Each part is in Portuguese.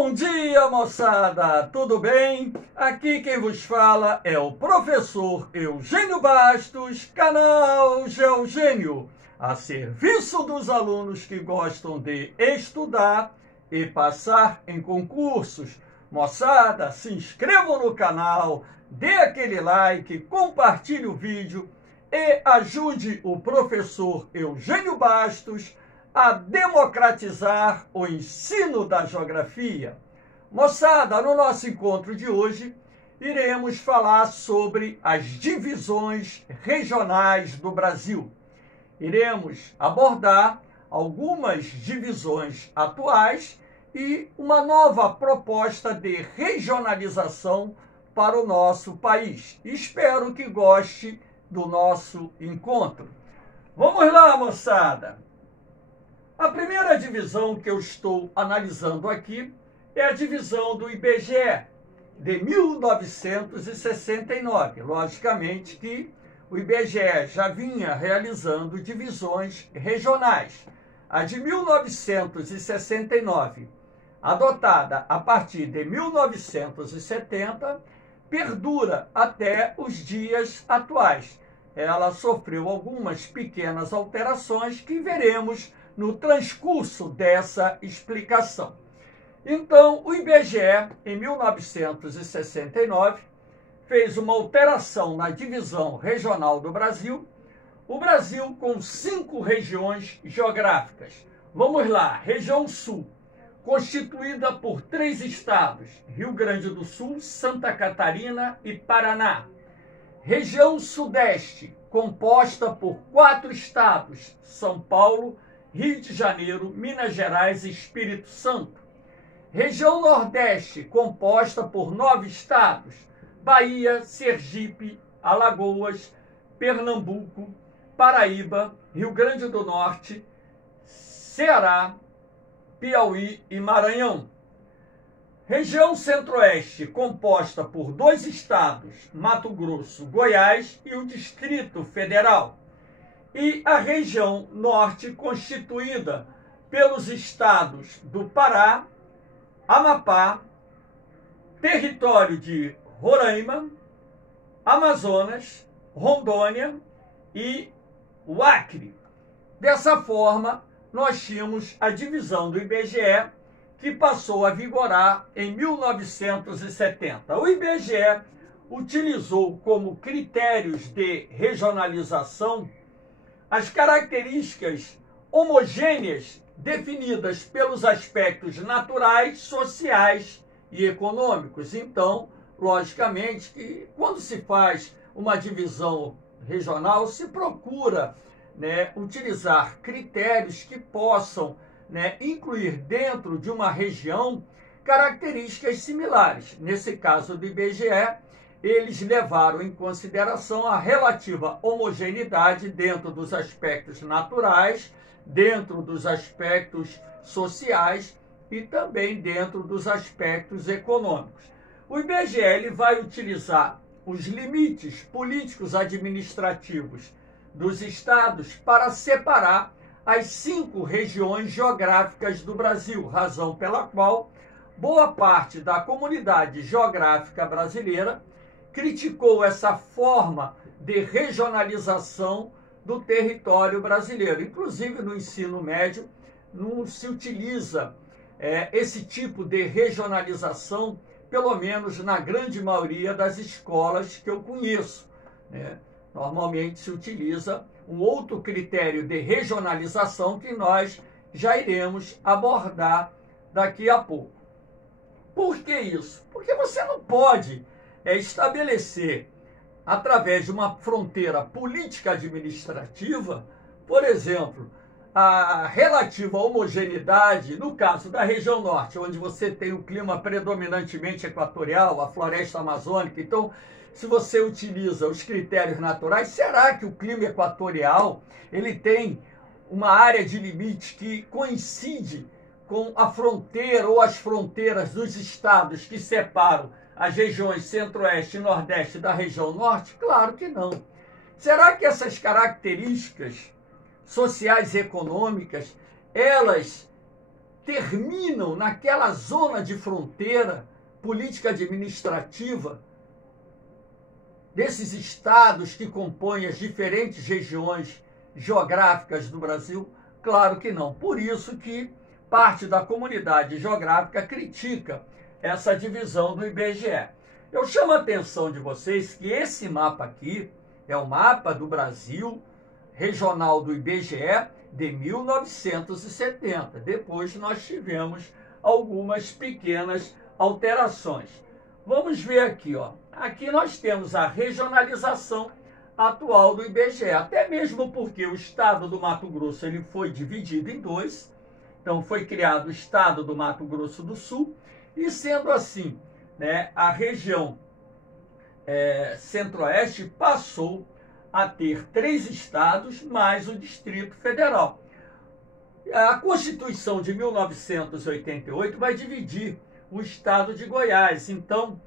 Bom dia, moçada! Tudo bem? Aqui quem vos fala é o professor Eugênio Bastos, canal Geogênio, a serviço dos alunos que gostam de estudar e passar em concursos. Moçada, se inscrevam no canal, dê aquele like, compartilhe o vídeo e ajude o professor Eugênio Bastos a democratizar o ensino da geografia. Moçada, no nosso encontro de hoje, iremos falar sobre as divisões regionais do Brasil. Iremos abordar algumas divisões atuais e uma nova proposta de regionalização para o nosso país. Espero que goste do nosso encontro. Vamos lá, moçada! A primeira divisão que eu estou analisando aqui é a divisão do IBGE, de 1969. Logicamente que o IBGE já vinha realizando divisões regionais. A de 1969, adotada a partir de 1970, perdura até os dias atuais. Ela sofreu algumas pequenas alterações que veremos no transcurso dessa explicação. Então, o IBGE, em 1969, fez uma alteração na divisão regional do Brasil, o Brasil com 5 regiões geográficas. Vamos lá, região sul, constituída por 3 estados, Rio Grande do Sul, Santa Catarina e Paraná. Região sudeste, composta por 4 estados, São Paulo, Rio de Janeiro, Minas Gerais e Espírito Santo. Região Nordeste, composta por 9 estados, Bahia, Sergipe, Alagoas, Pernambuco, Paraíba, Rio Grande do Norte, Ceará, Piauí e Maranhão. Região Centro-Oeste, composta por 2 estados, Mato Grosso, Goiás e o Distrito Federal. E a região norte, constituída pelos estados do Pará, Amapá, território de Roraima, Amazonas, Rondônia e o Acre. Dessa forma, nós tínhamos a divisão do IBGE, que passou a vigorar em 1970. O IBGE utilizou como critérios de regionalização as características homogêneas definidas pelos aspectos naturais, sociais e econômicos. Então, logicamente, que quando se faz uma divisão regional, se procura, utilizar critérios que possam, incluir dentro de uma região características similares. Nesse caso do IBGE, eles levaram em consideração a relativa homogeneidade dentro dos aspectos naturais, dentro dos aspectos sociais e também dentro dos aspectos econômicos. O IBGE ele vai utilizar os limites políticos administrativos dos estados para separar as 5 regiões geográficas do Brasil, razão pela qual boa parte da comunidade geográfica brasileira criticou essa forma de regionalização do território brasileiro. Inclusive, no ensino médio, não se utiliza esse tipo de regionalização, pelo menos na grande maioria das escolas que eu conheço. Normalmente se utiliza um outro critério de regionalização que nós já iremos abordar daqui a pouco. Por que isso? Porque você não pode estabelecer, através de uma fronteira política administrativa, por exemplo, a relativa homogeneidade, no caso da região norte, onde você tem o clima predominantemente equatorial, a floresta amazônica. Então, se você utiliza os critérios naturais, será que o clima equatorial ele tem uma área de limite que coincide com a fronteira ou as fronteiras dos estados que separam as regiões centro-oeste e nordeste da região norte? Claro que não. Será que essas características sociais e econômicas, elas terminam naquela zona de fronteira política administrativa desses estados que compõem as diferentes regiões geográficas do Brasil? Claro que não. Por isso que parte da comunidade geográfica critica essa divisão do IBGE. Eu chamo a atenção de vocês que esse mapa aqui é o mapa do Brasil regional do IBGE de 1970. Depois nós tivemos algumas pequenas alterações. Vamos ver aqui, ó. Aqui nós temos a regionalização atual do IBGE, até mesmo porque o estado do Mato Grosso ele foi dividido em dois. Então foi criado o estado do Mato Grosso do Sul e, sendo assim, né, a região centro-oeste passou a ter 3 estados mais o Distrito Federal. A Constituição de 1988 vai dividir o estado de Goiás. Então,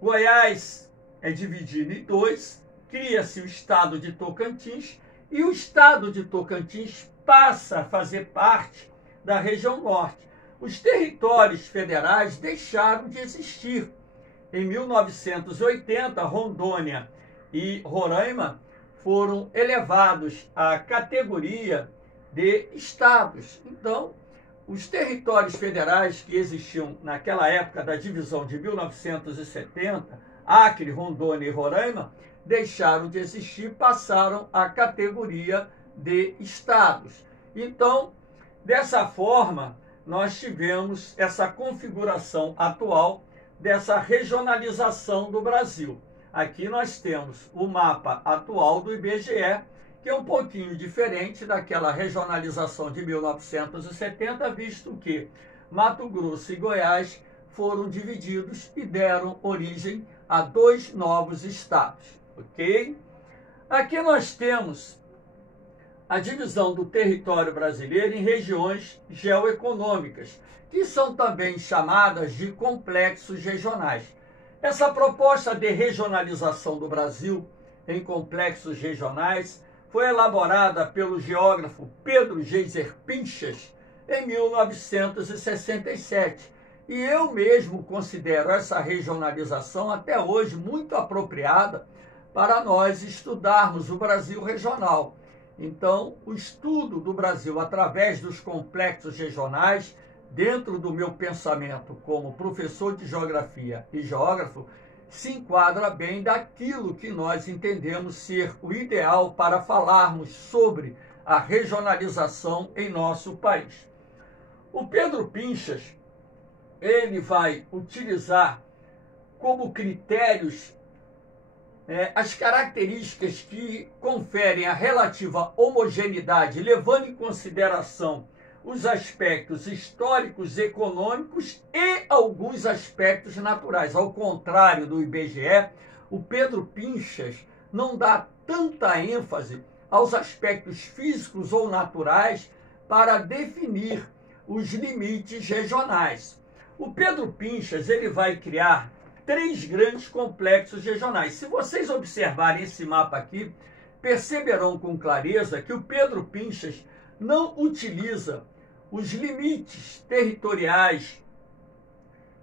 Goiás é dividido em 2, cria-se o estado de Tocantins e o estado de Tocantins passa a fazer parte da região norte. Os territórios federais deixaram de existir. Em 1980, Rondônia e Roraima foram elevados à categoria de estados. Então, os territórios federais que existiam naquela época da divisão de 1970, Acre, Rondônia e Roraima, deixaram de existir, passaram à categoria de estados. Então, dessa forma, nós tivemos essa configuração atual dessa regionalização do Brasil. Aqui nós temos o mapa atual do IBGE, que é um pouquinho diferente daquela regionalização de 1970, visto que Mato Grosso e Goiás foram divididos e deram origem a 2 novos estados, ok? Aqui nós temos a divisão do território brasileiro em regiões geoeconômicas, que são também chamadas de complexos regionais. Essa proposta de regionalização do Brasil em complexos regionais foi elaborada pelo geógrafo Pedro Geiser Pinchas em 1967. E eu mesmo considero essa regionalização até hoje muito apropriada para nós estudarmos o Brasil regional. Então, o estudo do Brasil através dos complexos regionais, dentro do meu pensamento como professor de geografia e geógrafo, se enquadra bem daquilo que nós entendemos ser o ideal para falarmos sobre a regionalização em nosso país. O Pedro Pinchas, ele vai utilizar como critérios as características que conferem a relativa homogeneidade, levando em consideração os aspectos históricos, econômicos e alguns aspectos naturais. Ao contrário do IBGE, o Pedro Pinchas não dá tanta ênfase aos aspectos físicos ou naturais para definir os limites regionais. O Pedro Pinchas ele vai criar 3 grandes complexos regionais. Se vocês observarem esse mapa aqui, perceberão com clareza que o Pedro Pinchas não utiliza os limites territoriais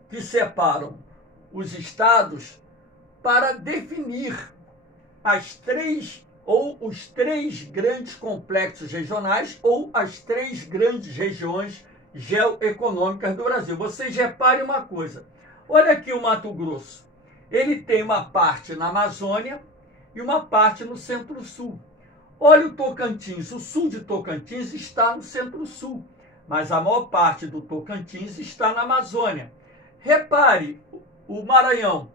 que separam os estados para definir as 3 ou os 3 grandes complexos regionais ou as 3 grandes regiões geoeconômicas do Brasil. Vocês reparem uma coisa. Olha aqui o Mato Grosso. Ele tem uma parte na Amazônia e uma parte no Centro-Sul. Olha o Tocantins. O sul de Tocantins está no Centro-Sul, mas a maior parte do Tocantins está na Amazônia. Repare o Maranhão.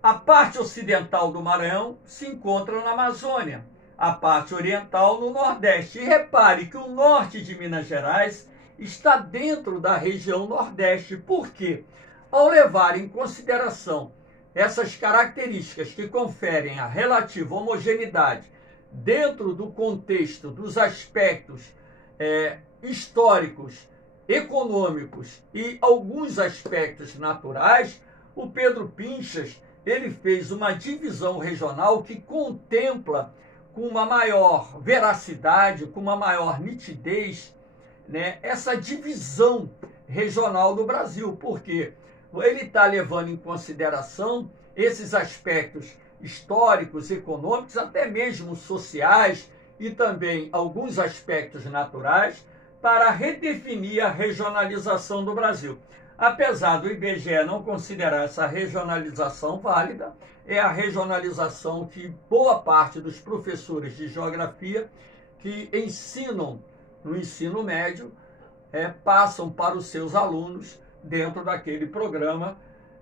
A parte ocidental do Maranhão se encontra na Amazônia, a parte oriental no Nordeste. E repare que o norte de Minas Gerais está dentro da região Nordeste. Por quê? Ao levar em consideração essas características que conferem a relativa homogeneidade dentro do contexto dos aspectos históricos, econômicos e alguns aspectos naturais, o Pedro Pinchas ele fez uma divisão regional que contempla com uma maior veracidade, com uma maior nitidez, essa divisão regional do Brasil, porque ele está levando em consideração esses aspectos históricos, econômicos, até mesmo sociais e também alguns aspectos naturais para redefinir a regionalização do Brasil. Apesar do IBGE não considerar essa regionalização válida, é a regionalização que boa parte dos professores de geografia que ensinam no ensino médio passam para os seus alunos dentro daquele programa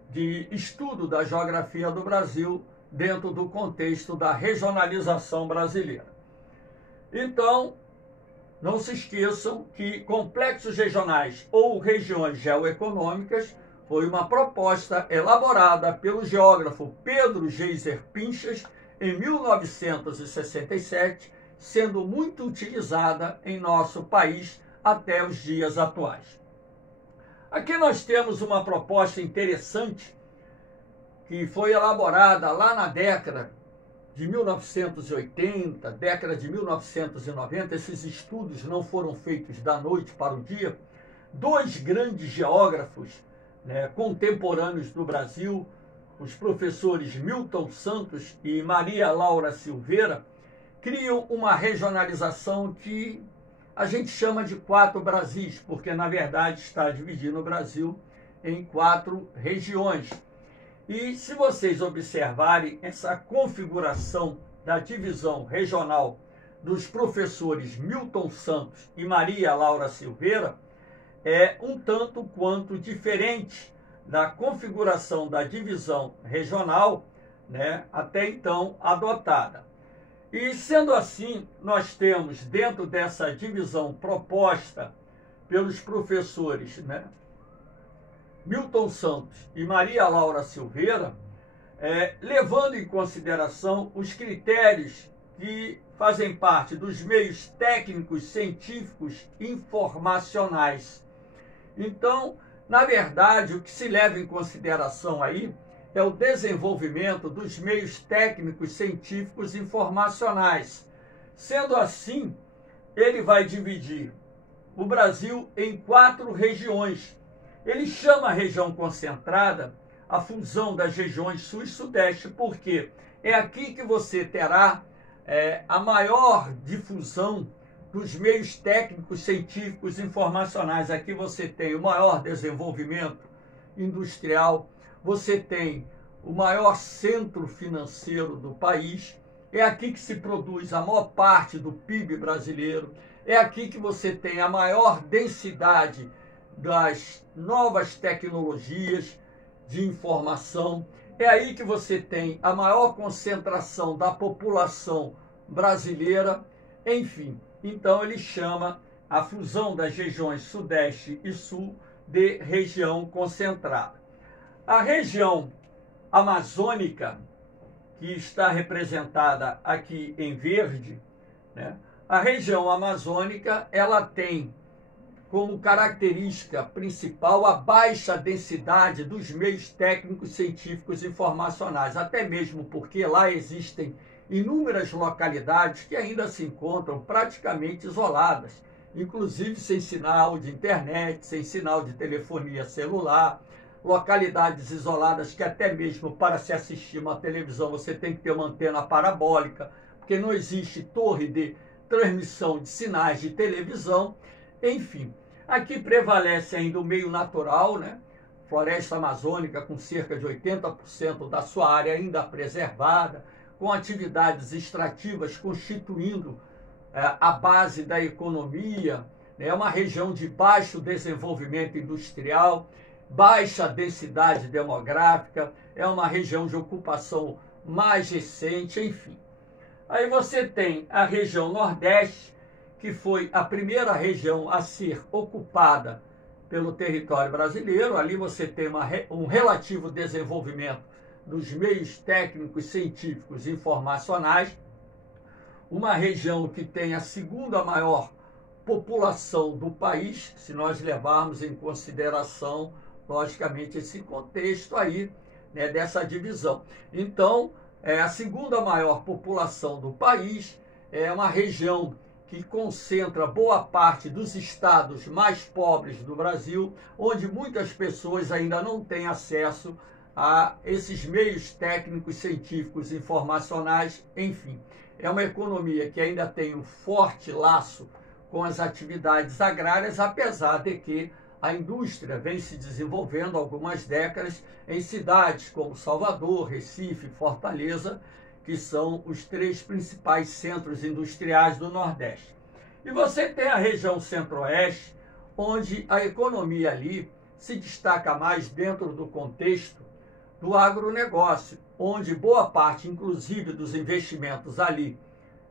de estudo da geografia do Brasil, dentro do contexto da regionalização brasileira. Então, não se esqueçam que complexos regionais ou regiões geoeconômicas foi uma proposta elaborada pelo geógrafo Pedro Geiser Pinchas em 1967, sendo muito utilizada em nosso país até os dias atuais. Aqui nós temos uma proposta interessante que foi elaborada lá na década de 1980, década de 1990, esses estudos não foram feitos da noite para o dia. Dois grandes geógrafos contemporâneos do Brasil, os professores Milton Santos e Maria Laura Silveira, criam uma regionalização que a gente chama de 4 Brasis, porque na verdade está dividindo o Brasil em 4 regiões. E se vocês observarem essa configuração da divisão regional dos professores Milton Santos e Maria Laura Silveira, é um tanto quanto diferente da configuração da divisão regional, até então adotada. E sendo assim, nós temos dentro dessa divisão proposta pelos professores, Milton Santos e Maria Laura Silveira, levando em consideração os critérios que fazem parte dos meios técnicos, científicos, informacionais. Então, na verdade, o que se leva em consideração aí é o desenvolvimento dos meios técnicos, científicos e informacionais. Sendo assim, ele vai dividir o Brasil em 4 regiões. Ele chama a região concentrada a fusão das regiões sul e sudeste, porque é aqui que você terá a maior difusão dos meios técnicos, científicos e informacionais. Aqui você tem o maior desenvolvimento industrial, você tem o maior centro financeiro do país, é aqui que se produz a maior parte do PIB brasileiro, é aqui que você tem a maior densidade das novas tecnologias de informação, é aí que você tem a maior concentração da população brasileira, enfim. Então ele chama a fusão das regiões Sudeste e Sul de região concentrada. A região amazônica, que está representada aqui em verde, a região amazônica, ela tem como característica principal a baixa densidade dos meios técnicos, científicos e informacionais, até mesmo porque lá existem inúmeras localidades que ainda se encontram praticamente isoladas, inclusive sem sinal de internet, sem sinal de telefonia celular, localidades isoladas que até mesmo para se assistir uma televisão você tem que ter uma antena parabólica, porque não existe torre de transmissão de sinais de televisão, enfim. Aqui prevalece ainda o meio natural, Floresta amazônica com cerca de 80% da sua área ainda preservada, com atividades extrativas constituindo a base da economia, é uma região de baixo desenvolvimento industrial, baixa densidade demográfica, é uma região de ocupação mais recente, enfim. Aí você tem a região Nordeste, que foi a primeira região a ser ocupada pelo território brasileiro. Ali você tem um relativo desenvolvimento dos meios técnicos, científicos e informacionais, uma região que tem a segunda maior população do país, se nós levarmos em consideração, logicamente, esse contexto aí, dessa divisão. Então, a segunda maior população do país, é uma região que concentra boa parte dos estados mais pobres do Brasil, onde muitas pessoas ainda não têm acesso a esses meios técnicos, científicos, informacionais, enfim. É uma economia que ainda tem um forte laço com as atividades agrárias, apesar de que a indústria vem se desenvolvendo há algumas décadas em cidades como Salvador, Recife, Fortaleza, que são os 3 principais centros industriais do Nordeste. E você tem a região Centro-Oeste, onde a economia ali se destaca mais dentro do contexto do agronegócio, onde boa parte, inclusive, dos investimentos ali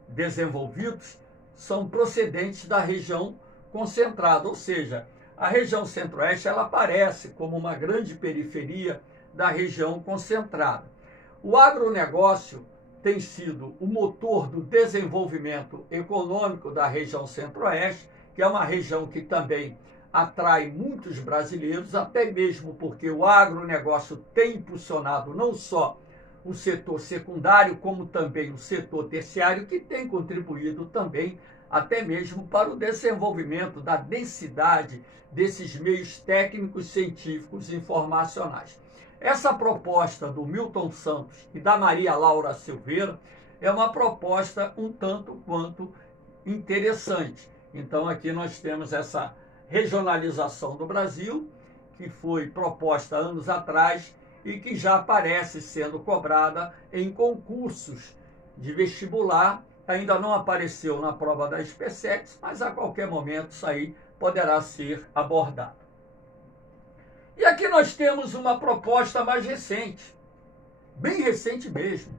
desenvolvidos são procedentes da região concentrada, ou seja, a região Centro-Oeste ela aparece como uma grande periferia da região concentrada. O agronegócio tem sido o motor do desenvolvimento econômico da região Centro-Oeste, que é uma região que também atrai muitos brasileiros, até mesmo porque o agronegócio tem impulsionado não só o setor secundário, como também o setor terciário, que tem contribuído também até mesmo para o desenvolvimento da densidade desses meios técnicos, científicos e informacionais. Essa proposta do Milton Santos e da Maria Laura Silveira é uma proposta um tanto quanto interessante. Então aqui nós temos essa regionalização do Brasil, que foi proposta anos atrás e que já aparece sendo cobrada em concursos de vestibular. Ainda não apareceu na prova da SpaceX, mas a qualquer momento isso aí poderá ser abordado. E aqui nós temos uma proposta mais recente, bem recente mesmo.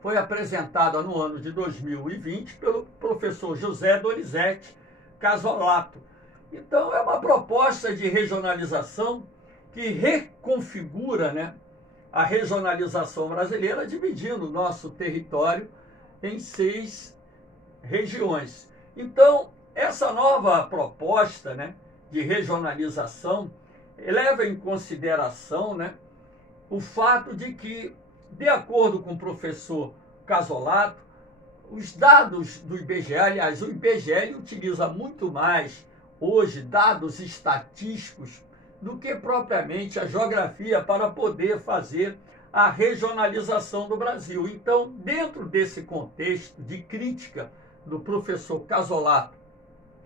Foi apresentada no ano de 2020 pelo professor José Donizete Casolati. Então é uma proposta de regionalização que reconfigura, né, a regionalização brasileira, dividindo o nosso território em 6 regiões. Então, essa nova proposta, né, de regionalização leva em consideração, né, o fato de que, de acordo com o professor Casolati, os dados do IBGE, aliás, o IBGE utiliza muito mais hoje dados estatísticos do que propriamente a geografia para poder fazer a regionalização do Brasil. Então, dentro desse contexto de crítica do professor Casolati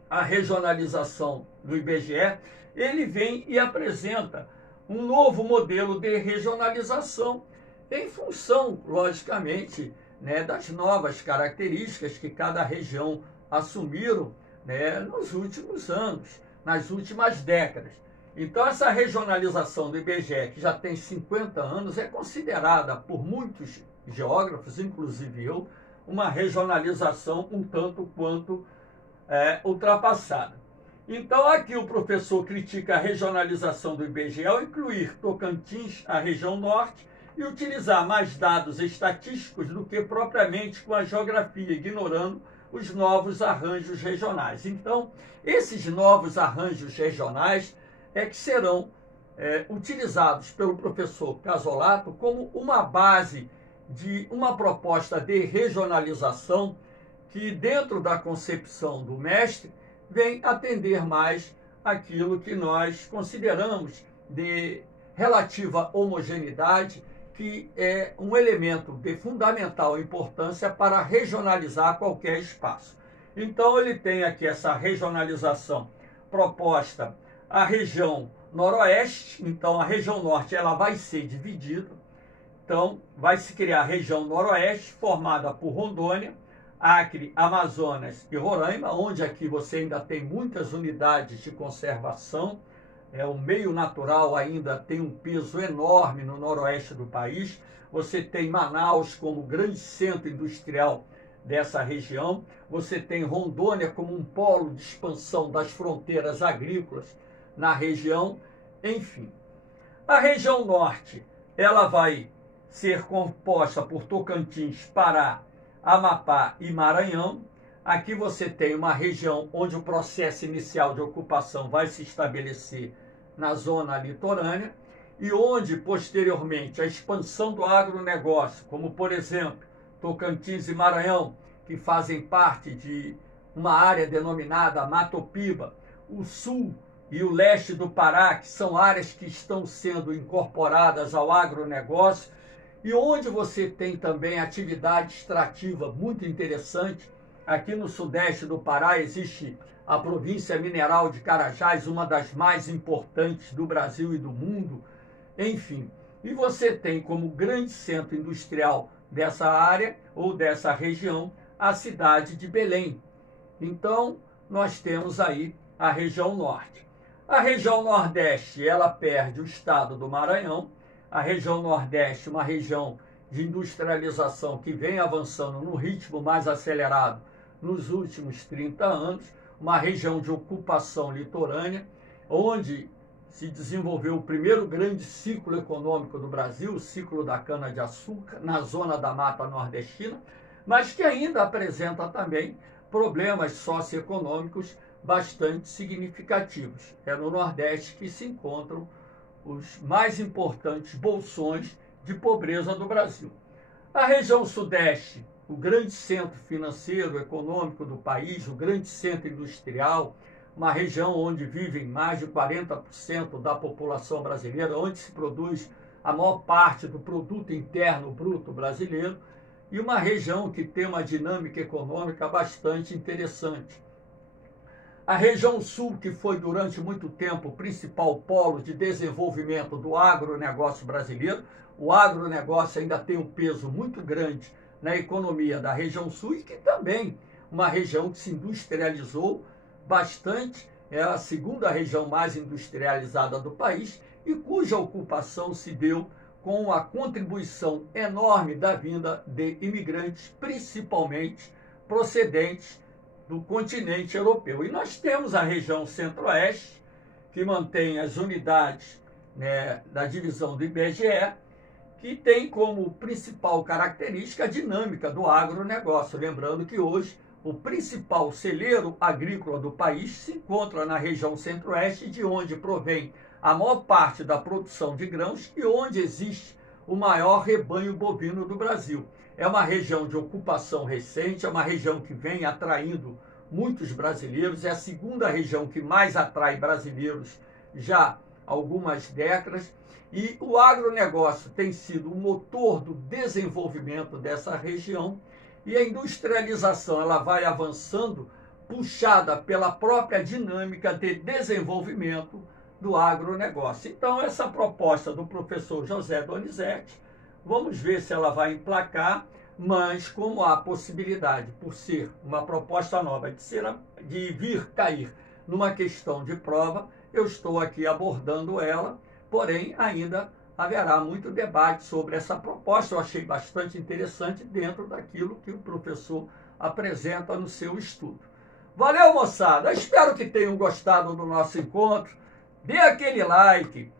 à regionalização do IBGE, ele vem e apresenta um novo modelo de regionalização em função, logicamente, né, das novas características que cada região assumiram, né, nos últimos anos, nas últimas décadas. Então, essa regionalização do IBGE, que já tem 50 anos, é considerada por muitos geógrafos, inclusive eu, uma regionalização um tanto quanto ultrapassada. Então, aqui o professor critica a regionalização do IBGE ao incluir Tocantins, a região norte, e utilizar mais dados estatísticos do que propriamente com a geografia, ignorando os novos arranjos regionais. Então, esses novos arranjos regionais é que serão utilizados pelo professor Casolati como uma base de uma proposta de regionalização que, dentro da concepção do mestre, vem atender mais aquilo que nós consideramos de relativa homogeneidade, que é um elemento de fundamental importância para regionalizar qualquer espaço. Então, ele tem aqui essa regionalização proposta à região noroeste. Então, a região norte ela vai ser dividida. Então, vai se criar a região noroeste, formada por Rondônia, Acre, Amazonas e Roraima, onde aqui você ainda tem muitas unidades de conservação. O meio natural ainda tem um peso enorme no noroeste do país. Você tem Manaus como grande centro industrial dessa região. Você tem Rondônia como um polo de expansão das fronteiras agrícolas na região. Enfim, a região norte ela vai ser composta por Tocantins, Pará, Amapá e Maranhão. Aqui você tem uma região onde o processo inicial de ocupação vai se estabelecer na zona litorânea e onde, posteriormente, a expansão do agronegócio, como, por exemplo, Tocantins e Maranhão, que fazem parte de uma área denominada Matopiba, o sul e o leste do Pará, que são áreas que estão sendo incorporadas ao agronegócio, e onde você tem também atividade extrativa muito interessante. Aqui no sudeste do Pará existe a província mineral de Carajás, uma das mais importantes do Brasil e do mundo, enfim. E você tem como grande centro industrial dessa área ou dessa região a cidade de Belém. Então, nós temos aí a região norte. A região nordeste, ela perde o estado do Maranhão. A região nordeste, uma região de industrialização que vem avançando no ritmo mais acelerado nos últimos 30 anos, uma região de ocupação litorânea, onde se desenvolveu o primeiro grande ciclo econômico do Brasil, o ciclo da cana-de-açúcar, na zona da Mata Nordestina, mas que ainda apresenta também problemas socioeconômicos bastante significativos. É no Nordeste que se encontram os mais importantes bolsões de pobreza do Brasil. A região Sudeste, o grande centro financeiro, econômico do país, o grande centro industrial, uma região onde vivem mais de 40% da população brasileira, onde se produz a maior parte do produto interno bruto brasileiro, e uma região que tem uma dinâmica econômica bastante interessante. A região sul, que foi durante muito tempo o principal polo de desenvolvimento do agronegócio brasileiro, o agronegócio ainda tem um peso muito grande na economia da região sul e que também uma região que se industrializou bastante, é a segunda região mais industrializada do país e cuja ocupação se deu com a contribuição enorme da vinda de imigrantes, principalmente procedentes do continente europeu. E nós temos a região centro-oeste, que mantém as unidades, né, da divisão do IBGE, que tem como principal característica a dinâmica do agronegócio. Lembrando que hoje o principal celeiro agrícola do país se encontra na região centro-oeste, de onde provém a maior parte da produção de grãos e onde existe o maior rebanho bovino do Brasil. É uma região de ocupação recente, é uma região que vem atraindo muitos brasileiros, é a segunda região que mais atrai brasileiros já há algumas décadas, e o agronegócio tem sido o motor do desenvolvimento dessa região, e a industrialização ela vai avançando, puxada pela própria dinâmica de desenvolvimento do agronegócio. Então, essa proposta do professor José Donizete, vamos ver se ela vai emplacar, mas como há possibilidade, por ser uma proposta nova, de vir cair numa questão de prova, eu estou aqui abordando ela, porém ainda haverá muito debate sobre essa proposta. Eu achei bastante interessante dentro daquilo que o professor apresenta no seu estudo. Valeu, moçada! Espero que tenham gostado do nosso encontro. Dê aquele like,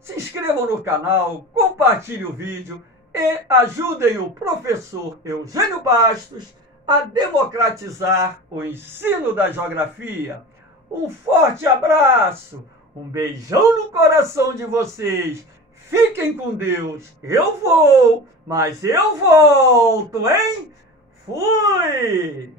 se inscrevam no canal, compartilhe o vídeo e ajudem o professor Eugênio Bastos a democratizar o ensino da geografia. Um forte abraço, um beijão no coração de vocês. Fiquem com Deus. Eu vou, mas eu volto, hein? Fui!